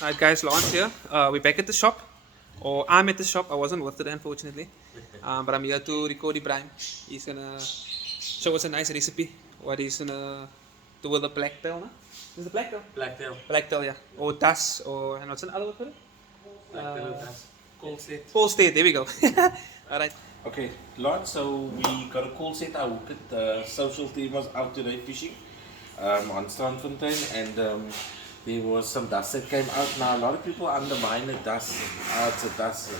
Alright guys, Lawrence here. We're back at the shop. Or I'm at the shop. I wasn't with today unfortunately. But I'm here to record Ibrahim. He's gonna show us a nice recipe. What he's gonna do with the blacktail, no? Is it blacktail? Blacktail. Blacktail, yeah. Or das, or and what's another word for it? Blacktail das. Cold set. Full state, there we go. Alright. Okay, Lord, so we got a call set. Our social team was out today fishing on Strandfontein, and there was some dust that came out. Now, a lot of people undermine the dust. It's a dust.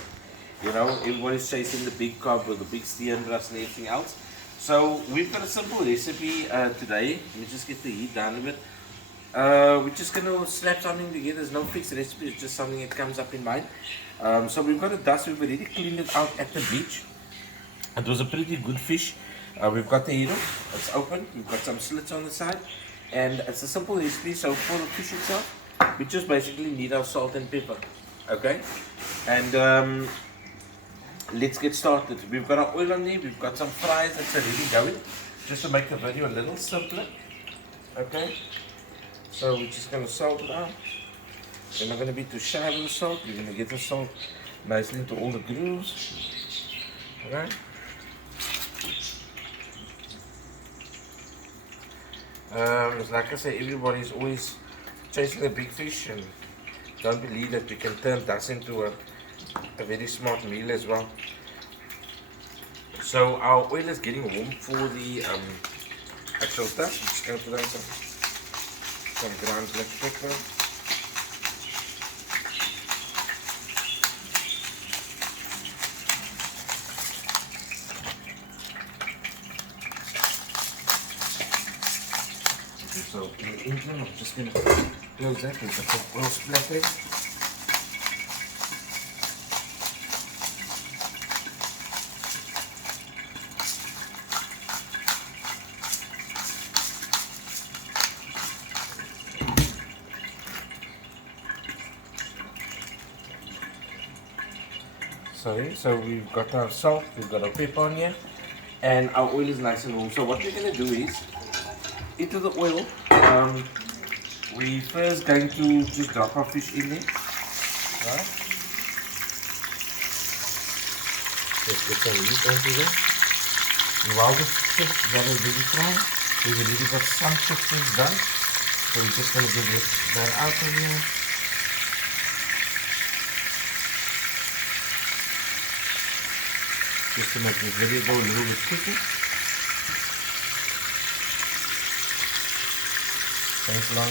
You know, everybody's chasing the big cob with the big steam thrust and everything else. So, we've got a simple recipe today. Let me just get the heat down a bit. We're just going to slap something together. There's no fixed recipe, it's just something that comes up in mind. So, we've got a dust. We've already cleaned it out at the beach. It was a pretty good fish. We've got the heater, it's open, we've got some slits on the side, and it's a simple recipe. So for the fish itself, we just basically need our salt and pepper, okay? And let's get started. We've got our oil on there, we've got some fries that's already going, just to make the video a little simpler, okay? So we're just going to salt it out. We're not going to be too shy with the salt, we're going to get the salt nicely into all the grooves, alright? Like I say, everybody's always chasing a big fish, and don't believe that we can turn dust into a very smart meal as well. So our oil is getting warm for the actual dust. I'm just going to put on some ground black pepper. So in the interim, I'm just going to close that with the oil splattering. Sorry, so we've got our salt, we've got our pepper on here, and our oil is nice and warm. So what we're going to do is, into the oil, we first going to just drop our fish in there, right? Just get some heat onto there. And while the chips that are really frying, we've already got some chips done, so we're just going to get that out of here. Just to make the video go a little bit quicker. Thanks, Lon.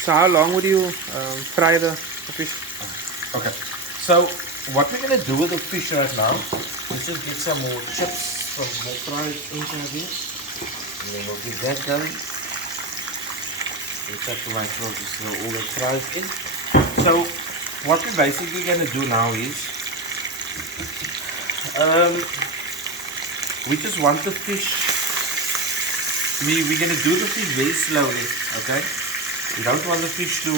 So how long would you fry the fish? Okay, so what we're going to do with the fish right now is just get some more chips, some more fries inside here, and then we'll get that going. We'll have to like just throw all the fries in. So what we're basically going to do now is we just want the fish, we're going to do the fish very slowly, okay? We don't want the fish to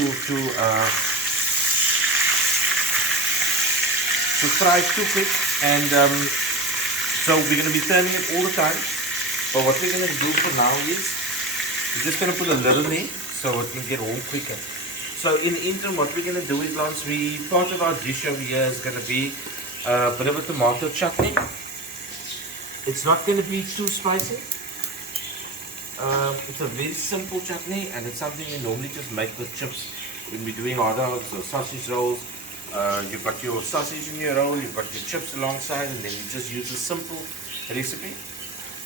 fry too quick, and so we're going to be turning it all the time. But what we're going to do for now is we're just going to put a lid in there so it can get warm quicker. So in the interim, what we're going to do is, Lance, part of our dish over here is going to be a bit of a tomato chutney. It's not going to be too spicy. It's a very simple chutney, and it's something you normally just make with chips when we're doing hot dogs or sausage rolls. You've got your sausage in your roll, you've got your chips alongside, and then you just use a simple recipe.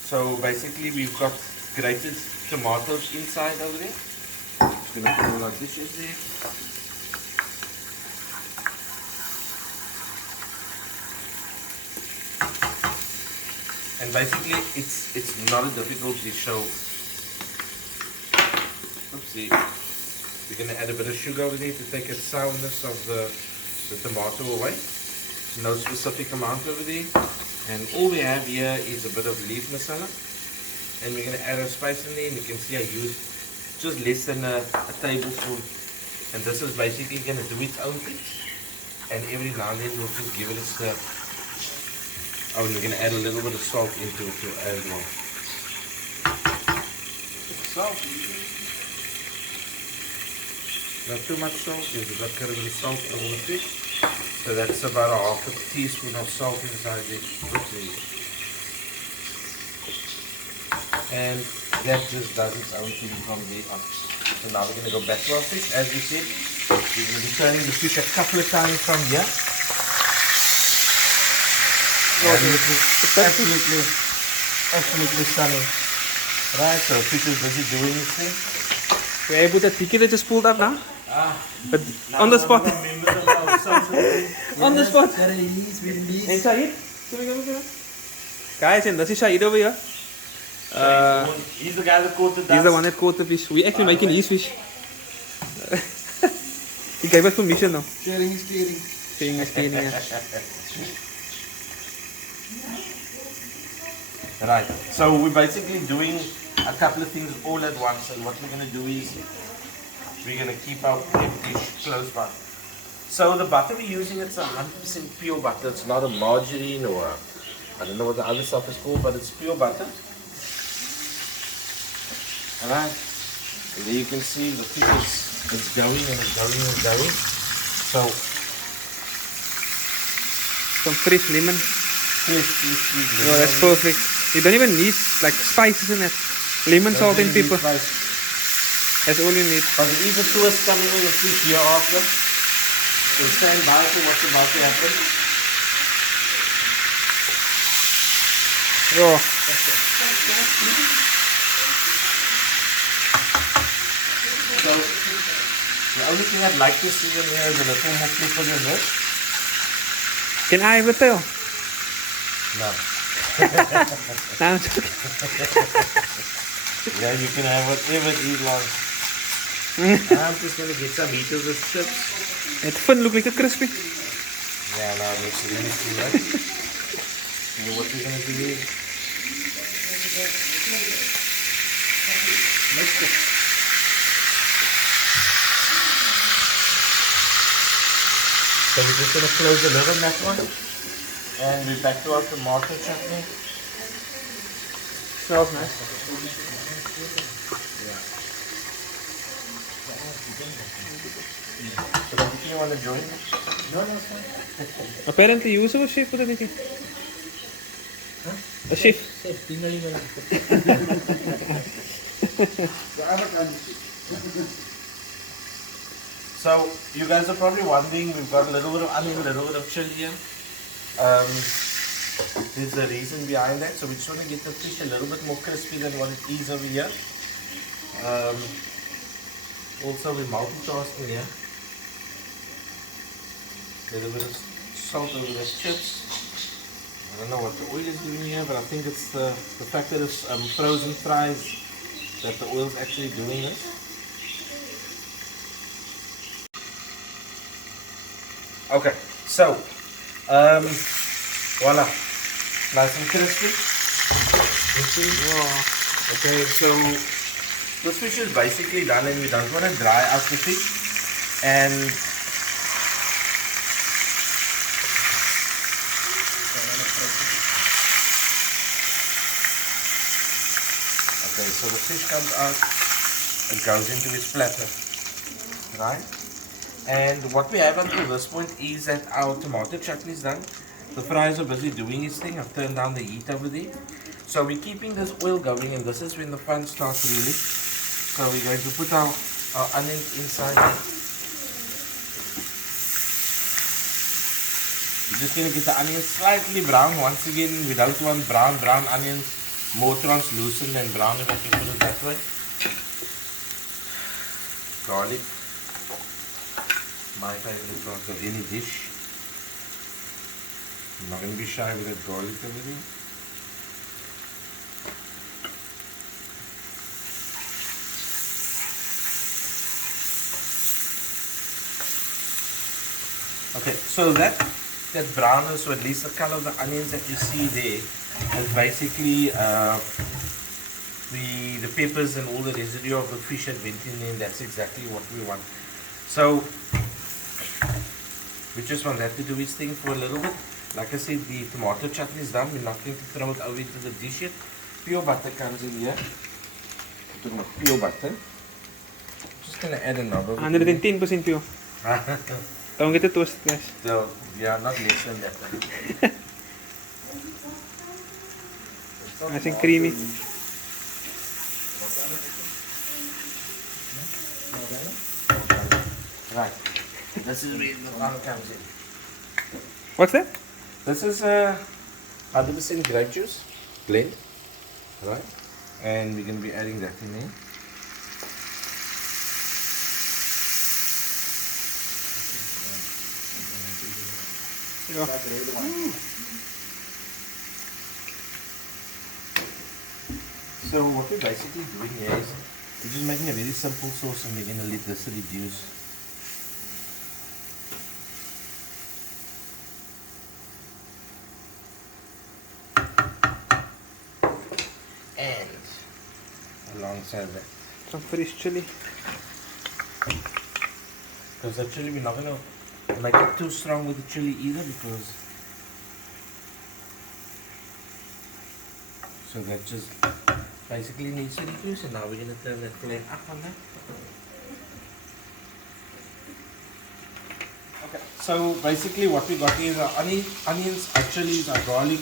So basically we've got grated tomatoes inside over there. Just going to put all our dishes there. And basically it's not a difficult dish, so oopsie. We're going to add a bit of sugar over there to take the sourness of the tomato away. No specific amount over there. And all we have here is a bit of leaf masala. And we're going to add a spice in there, and you can see I used just less than a tablespoon. And this is basically going to do its own thing. and every now and then we'll just give it a stir. Oh, and we're going to add a little bit of salt into it as well. Salt. Not too much salt, we've got quite a bit of salt over the fish. So that's about a half a teaspoon of salt inside it. And that just does its own thing from there on. So now we're going to go back to our fish. As we said, we're going to be turning the fish a couple of times from here. And it is absolutely stunning. Right, so fish is busy doing its thing. Were you able to take it just pulled up now? But on the spot. On the spot. And Shahid? Guys, and this is Shahid over here. He's the guy that caught the dust. He's the one that caught the fish. We actually making his fish. He gave us permission though. Sharing is caring. Sharing is caring, yeah. Right, so we're basically doing a couple of things all at once, and what we're going to do is we're going to keep our fish close by. So the butter we're using, it's 100% pure butter. It's not a margarine or I don't know what the other stuff is called, but it's pure butter. Alright, and there you can see the fish is going and it's going and it's going. So some fresh lemon. fresh Oh, that's perfect. You don't even need like spices in it. Lemon, salt and pepper. That's all you need. But there is a twist coming with the fish here after. So stand by for what's about to happen. Oh. So the only thing I'd like to see in here is a little more pepper in this. Can I have a tail? No. No, I'm joking. Yeah, you can have whatever you want. I'm just going to get some heaters with chips. It fun look like a crispy. Yeah, now it looks really cool, right? So what we're going to do is mix it. So we're just going to close the lid on that one. And we're back to our tomato chutney. Smells nice. So do you want to join? No, it's fine. Apparently you also a chef or anything? A chef? So you guys are probably wondering, we've got a little bit of onion, a little bit of chili here. There's a reason behind that. So we just want to get the fish a little bit more crispy than what it is over here. Also we're multitasking here. A little bit of salt over the chips. I don't know what the oil is doing here, but I think it's the fact that it's frozen fries that the oil is actually doing this. Okay, so voila, nice and crispy. Okay, so this fish is basically done, and we don't want to dry out the fish. And okay, so the fish comes out, it goes into its platter, right? And what we have until this point is that our tomato chutney is done. The fries are busy doing its thing. I've turned down the heat over there. So we're keeping this oil going, and this is when the fun starts really. So we're going to put our onions inside there. We're just going to get the onions slightly brown. Once again, we don't want brown onions, more translucent than brown, if I can put it that way. Garlic. My favorite sauce of any dish. I'm not going to be shy with that garlic over there. Okay, so that brownness, or at least the color of the onions that you see there, is basically the peppers and all the residue of the fish that went in there, and that's exactly what we want. So We just want that to do its thing for a little bit. Like I said, the tomato chutney is done. We're not going to throw it over into the dish yet. Pure butter comes in here. We're talking about pure butter. Just gonna add another. 110% pure. Don't get it twisted, guys. So, yeah, not less than that. Nice and creamy. Right. This is where the fun comes in. What's that? This is 100% grape juice blend. Right. And we're going to be adding that in there. Yeah. So what we're basically doing here is we're just making a very simple sauce and we're going to let this reduce. And alongside that, Some fresh chili. because the chili we're not going to make it too strong with the chili either, because so that just basically needs to reduce, and now we're going to turn that flame up on that. Okay, so basically what we got here is our onions, our chilies, our garlic.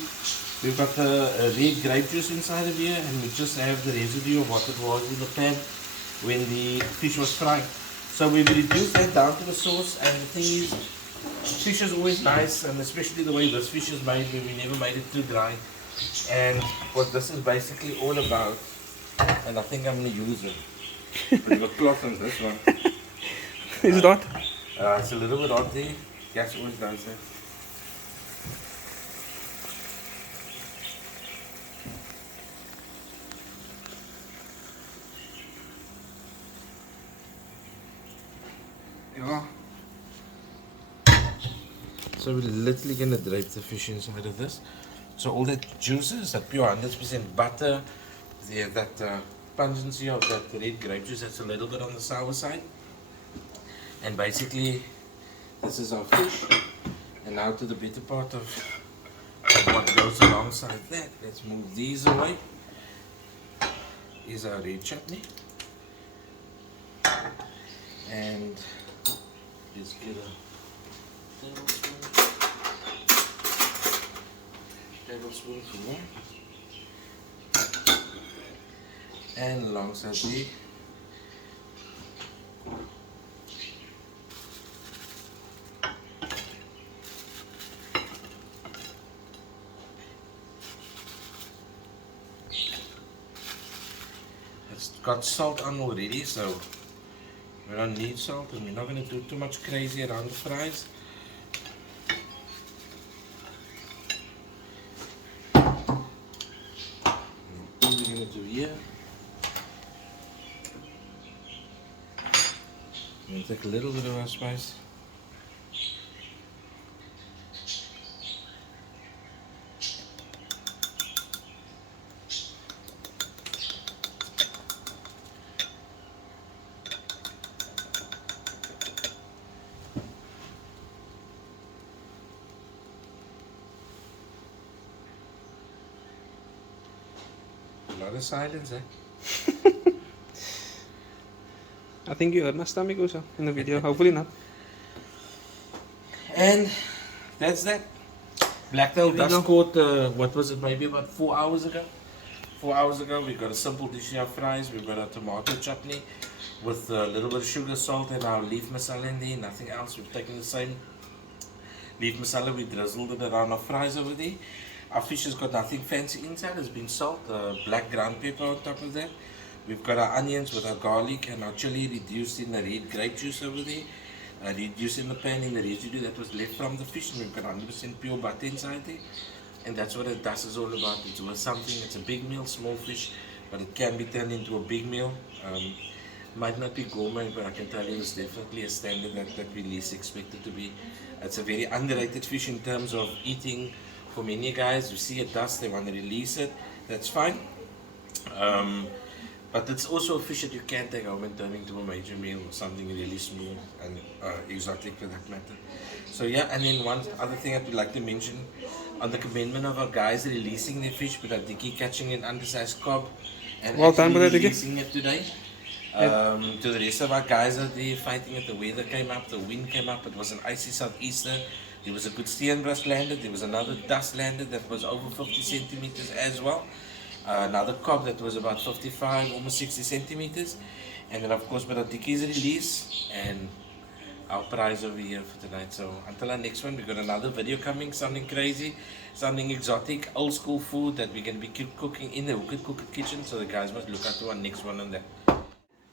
We've got the red grape juice inside of here, and we just have the residue of what it was in the pan when the fish was fried. So we've reduced that down to the sauce, and the thing is, fish is always nice, and especially the way this fish is made, where we never made it too dry. And what this is basically all about, and I think I'm going to use it. We've got cloth on this one. Is it hot? It's a little bit hot there. Gas always does that. Yeah. So we're literally going to drape the fish inside of this. So all that juices, that pure 100% butter, that pungency of that red grape juice, that's a little bit on the sour side. And basically, this is our fish. And now to the better part of what goes alongside that. Let's move these away. Is our red chutney. And let's get a tablespoon for that. And alongside the it's got salt on already, so we don't need salt, and we're not going to do too much crazy around the fries. What we're going to do here, I'm going to take a little bit of our spice. A lot of silence, eh? I think you heard my stomach also in the video. Hopefully not. And that's that. Blacktail There we dust go. caught, what was it, maybe about 4 hours ago? 4 hours ago, we got a simple dish here, fries. We've got a tomato chutney with a little bit of sugar, salt, and our leaf masala in there. Nothing else. We've taken the same leaf masala, we drizzled it around our fries over there. Our fish has got nothing fancy inside. It's been salt, black ground pepper on top of that. We've got our onions with our garlic and our chili reduced in the red grape juice over there. Reduced in the pan in the residue that was left from the fish, and we've got 100% pure butter inside there. And that's what a dust is all about. It's worth something. It's a big meal, small fish, but it can be turned into a big meal. Might not be gourmet, but I can tell you it's definitely a standard that we least expect it to be. It's a very underrated fish in terms of eating. For many guys, you see a dust, they want to release it. That's fine. But it's also a fish that you can take home and turn into a major meal or something really smooth and exotic for that matter. So yeah, and then one other thing I would like to mention on the commendment of our guys releasing their fish, but Dickie catching an undersized cob and Well done, actually brother Dickie. releasing it today. To the rest of our guys out there fighting it, the weather came up, the wind came up, it was an icy southeaster. There was a good steenbrush landed, there was another dust landed that was over 50 centimeters as well. Another cob that was about 55, almost 60 centimeters. And then of course with our Dickie's release and our prize over here for tonight. So until our next one, we got another video coming, something crazy, something exotic, old school food that we're going to be cooking in the Hooked Cooker kitchen. So the guys must look out to our next one on that.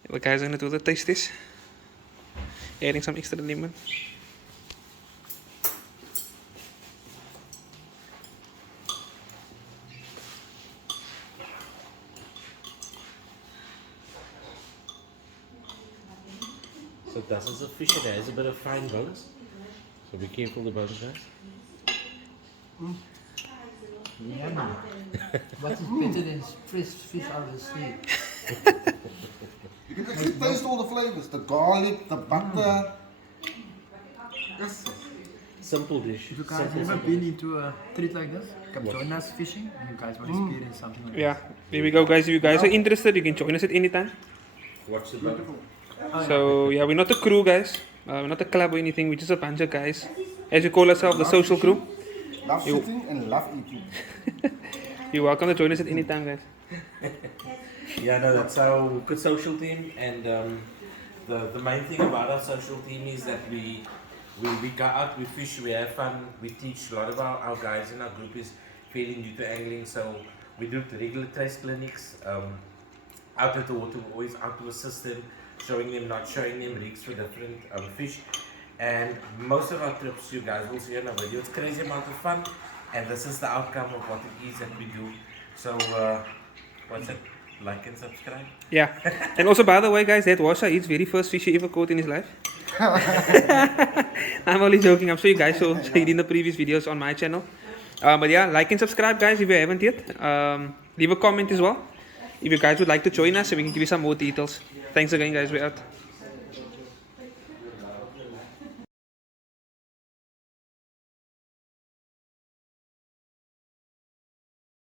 The guys are going to do the taste this. Adding some extra lemon. So this is a fish that has a bit of fine bones. So be careful the bones, guys. Yummy. What is better than fresh fish out of the sea? You can actually taste all the flavors, the garlic, the butter. Yes. Simple dish. If you guys ever been into a treat like this, come join us fishing and you guys will experience something like Yeah, this. there we go guys. If you guys are interested, you can join us at any time. Watch the boat. So yeah, we're not a crew guys. We're not a club or anything. We're just a bunch of guys. As we call ourselves, the social crew. Love sitting and love eating. You're welcome to join us at any time guys. Yeah, no, that's our good social team, and the main thing about our social team is that we go out, we fish, we have fun, we teach. A lot of our guys in our group is fairly new to angling, so we do the regular trace clinics out at the water. We're always out to assist them, showing them, not showing them rigs for different fish. And most of our trips, you guys will see in our video, it's crazy amount of fun, and this is the outcome of what it is that we do. So what's it? Like and subscribe. Yeah. And also by the way guys, that was Saeed's very first fish he ever caught in his life. I'm only joking. I'm sure you guys saw Saeed in the previous videos on my channel. But yeah, like and subscribe guys if you haven't yet. Leave a comment as well if you guys would like to join us so we can give you some more details. Thanks again guys, we're out.